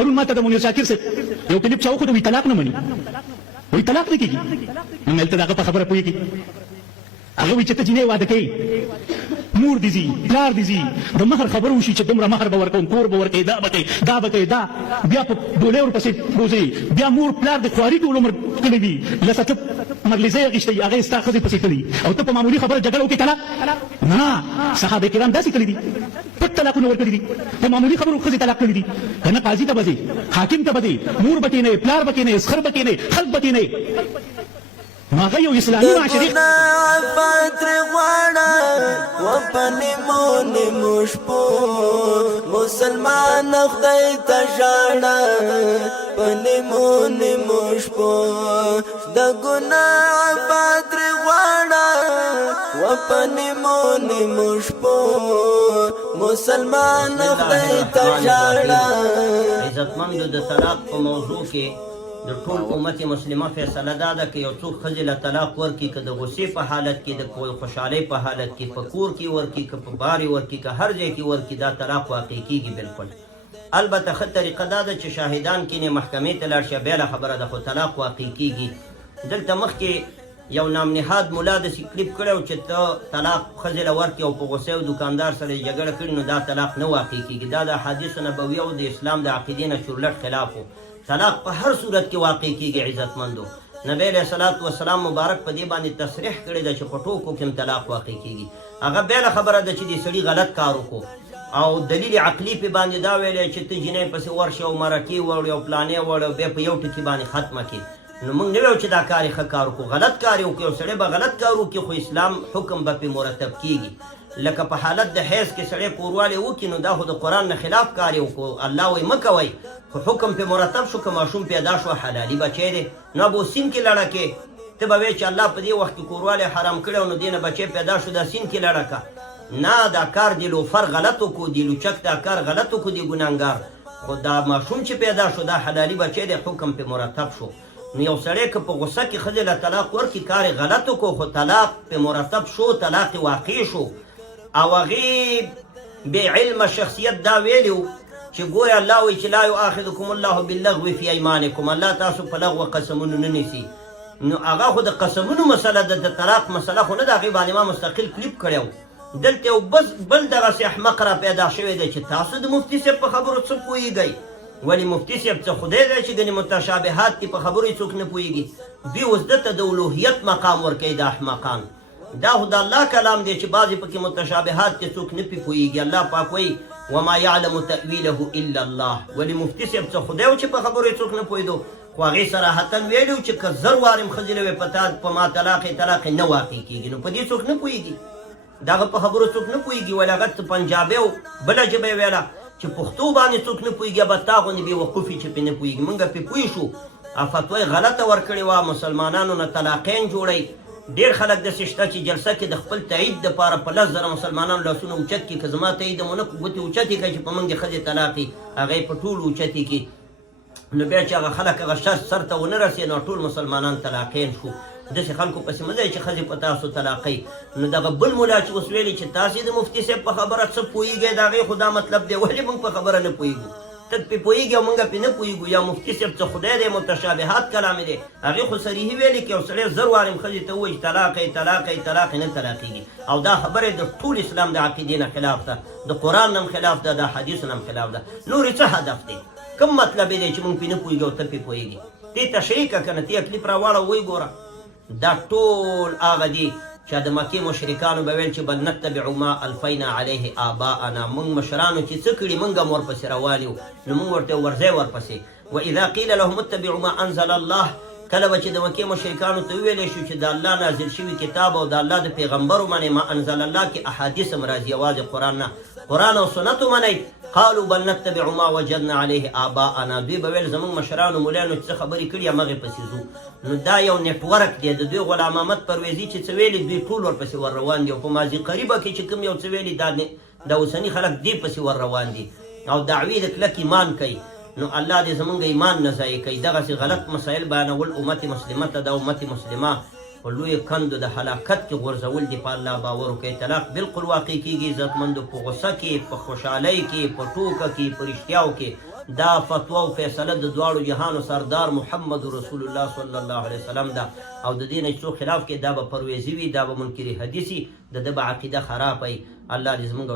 پرون ما ته د منیر شاکر صاحب یو کلیپ چا وښود وایي طلاق نه مني وایي طلاق نه کېږي نو مې هلته د هغه په خبره پوهېږي هغه وایي چې ته جینۍ واده کوې مور دې ځي پلار دې ځي د مهر خبره وشي چې دومره مهر به ورکوم کور به ورکوې دا به کوې دا به کوې دا بیا په ډولۍ ورپسې بوځې بیا مور پلار د خواري ټول عمر کړی وي لسه ته مرلیزۍ اخېستی هغه یې ستا ښځې پسې کړي او ته په معمولي خبره جګړه وکړې طلاق نه صحابه کرام داسې کړي دي پټ طلاقونه ورکړي دي په معمولي خبرو ښځې طلاق کړي دي که نه قاضي ته به ځې حاکم ته به ځې مور به کېنې پلار به کېنې سخر به کېنې خلق به کېنې نو هغه یو اسلامي معاشرې مسلمان خدای ته ژاړه په نیمو نیمو شپو د ګناه پاترې غواړه و په نیمو نیمو شپو مسلمان خدای ته ژاړه. عزتمندو د طلاق په موضوع کې د ټول امت مسلمه فیصله دا ده که یو څوک ښځې له طلاق ورکړي که د غصې په حالت کې د خوشحالۍ په حالت کې په کور کې ورکړي که په بار یې ورکړي که هر ځای کې ورکړي دا طلاق واقع کېږي بلکل. البته ښه طریقه دا ده چې شاهدان کینې محکمې ته لاړ شي بېله خبره ده خو طلاق واقع کېږي. دلته مخکې یو نامنهاد ملا داسې کلیپ کړی و چې ته طلاق ښځې له ورکړي او په غصې او دوکاندار سره یې جګړه کړې نو دا طلاق نه واقع کېږي. دا د احادیثو نبویه او د اسلام د عقیدې نه چورلټ خلاف و. طلاق په هر صورت کې واقع کېږي عزتمندو. نبی علیه الصلاة والسلام مبارک په دې باندې تصریح کړی ده چې په ټوکو کې هم طلاق واقع کېږي. هغه بېله خبره ده چې دې سړي غلط کار وکړو او دلیل عقلي پې باندې دا ویلی چې ته جینۍ پسې ورشې او مرکې وړې او پلانې وړې او بیا په یو ټکي باندې ختمه کړې نو موږ نه ویو چې دا کار یې ښه کار وکړو غلط کار یې وکړو. یو سړی به غلط کار وکړي خو اسلام حکم به پې مرتب کېږي. لکه په حالت د حیض کې سړی کوروالی وکړي نو دا خو د قرآن نه خلاف کار یې وکړو. الله وایي مه کوئ خو حکم پې مرتب شو که ماشوم پیدا شو حلالي بچی دی نو به سین کې لړه کې ته به وایې چې الله په دې وخت کې کوروالی حرام کړی او نو دې نه بچی پیدا شو دا سین کې لړه که نه دا کار دی لوفر غلط وکړو دی لوچک دا کار غلط وکړو دی ګناهګار خو دا ماشوم چې پیدا شو دا حلالي بچی دی حکم پې مرتب شو. نو یو سړی که په غصه کې ښځې له طلاق ورکړي کار یې غلط وکړو خو طلاق پې مرتب شو طلاق واقع شو او هغې بې علمه شخصیت دا ویلي و چې ګویا الله وایي چې لا یؤاخذکم الله باللغو فی ایمانکم الله تاسو په لغوه قسمونو نه نیسي. نو هغه خو د قسمونو مسله ده د طلاق مسله خو نه ده هغې باندې ما مستقل کلیپ کړی و. دلته یو بل دغسې احمق را پیدا شوی دی چې تاسو د مفتي صاحب په خبرو څه پوهېږئ ولې مفتي صاحب څه خدای دی چې ګنې متشابهات دي په خبرو یې څوک نه پوهېږي دوی اوس ده ته د الوهیت مقام ورکوي د احمقان. دا خو د الله کلام دی چې بعضې پکې متشابهات کې څوک نه پې پوهېږي. الله پاک وایي وما یعلم تأویله الا الله. ولې مفتي صاحب څه خدای و چې په خبرو یې څوک نه پوهېدو خو هغې صراحتا ویلي و چې که زر وارې م ښځې لوې په ما طلاق نه واقع کېږي نو په دې څوک نه پوهېږي د هغه په خبرو څوک نه پوهېږي ولې هغه څه پنجابۍ او بله ژبه یې ویله چې پښتو باندې څوک نه پوهېږي به تا غوندې بې وقوفي چې پې نه پوهېږي موږ پې پوه شو فتوا یې غلطه ورکړې وه مسلمانانو نه طلاقین جوړئ. ډېر خلک داسې شته چې جلسه کې د خپل تایید دپاره په 10,000 مسلمانانو لاسونه اوچت کړي که زما تایید مو نه ګوتې اوچتې کړئ چې په موږ د ښځې طلاقي هغه یې په ټولو اوچتې کړي نو بیا چې هغه خلک هغه شرط سر ته ونه رسېد نو ټول مسلمانان طلاقین شو. داسې خلکو پسې مه ځئ چې ښځې په تاسو طلاقئ. نو دغه بل ملا چې اوس ویلي چې تاسې د مفتي صاحب په خبره څه پوهېږئ د هغې خو دا مطلب دی ولې موږ په خبره نه پوهېږو ته پې پوهېږي او موږ پې نه پوهېږو یا مفتي صاحب څه خدای دی متشابهات کلامې دی هغې خو صریحي ویلي که یو سړی زر وارې ښځې ته ووایي چې طلاقئ طلاقئ طلاق نه طلاقېږي او دا خبره د ټول اسلام د عقیدې نه خلاف ده د قرآن نه هم خلاف ده د حدیثو نه هم خلاف ده. نورې څه هدف دی کوم مطلب دی چې موږ پې نه پوهېږو او ته پې پوهېږي دې تشریح که که نه ته کلیپ راواړه وایي ګوره دا ټول هغه دي چې د مکې مشرکانو به ویل چې بل نتبع ما الفینا علیه آباءنا موږ مشرانو چې څه کړي موږ هم ورپسې روان یو نو موږ ورته ورځئ ورپسې. واذا قیل لهم اتبعوا ما انزل الله کله به چې د مکې مشرکانو ته وویلی شو چې د الله نازل شوي کتاب او د الله د پیغمبرو منئ ما انزل الله کې احادیث هم راځي یوازې قرآن نه قرآن او سنت ومنئ قالوا بل نتبع ما وجدنا عليه آباءنا دوی به ویل زموږ مشرانو ملیانو چې څه خبرې کړي همغې پسې ځو. نو دا یو نیټورک دی د دوی غلام محمد پرویزي چې څه ویلي دوی ټول ورپسې ور روان دي او په ماضي قریبه کې چې کوم یو څه ویلي دا اوسني خلک دې پسې ور روان دي او دعوې د کلک ایمان کوي. نو الله دې زمونږ ایمان نه ضایع کوي. دغسې غلط مسایل بیانول امت مسلمه ته د امت مسلمه په لویو کندو د هلاکت کې غورځول دي. په الله باور وکړئ طلاق بالکل واقع کېږي عزتمندو په غصه کې په خوشحالۍ کې په ټوکه کې په رښتیاو کې دا فتوا او فیصله د دواړو جهانو سردار محمد رسول الله صلی الله علیه وسلم ده او د دې نه څوک خلاف کې دا به پرویزي وي دا به منکر حدیثي د ده به عقیده خراب وي الله دې زموږ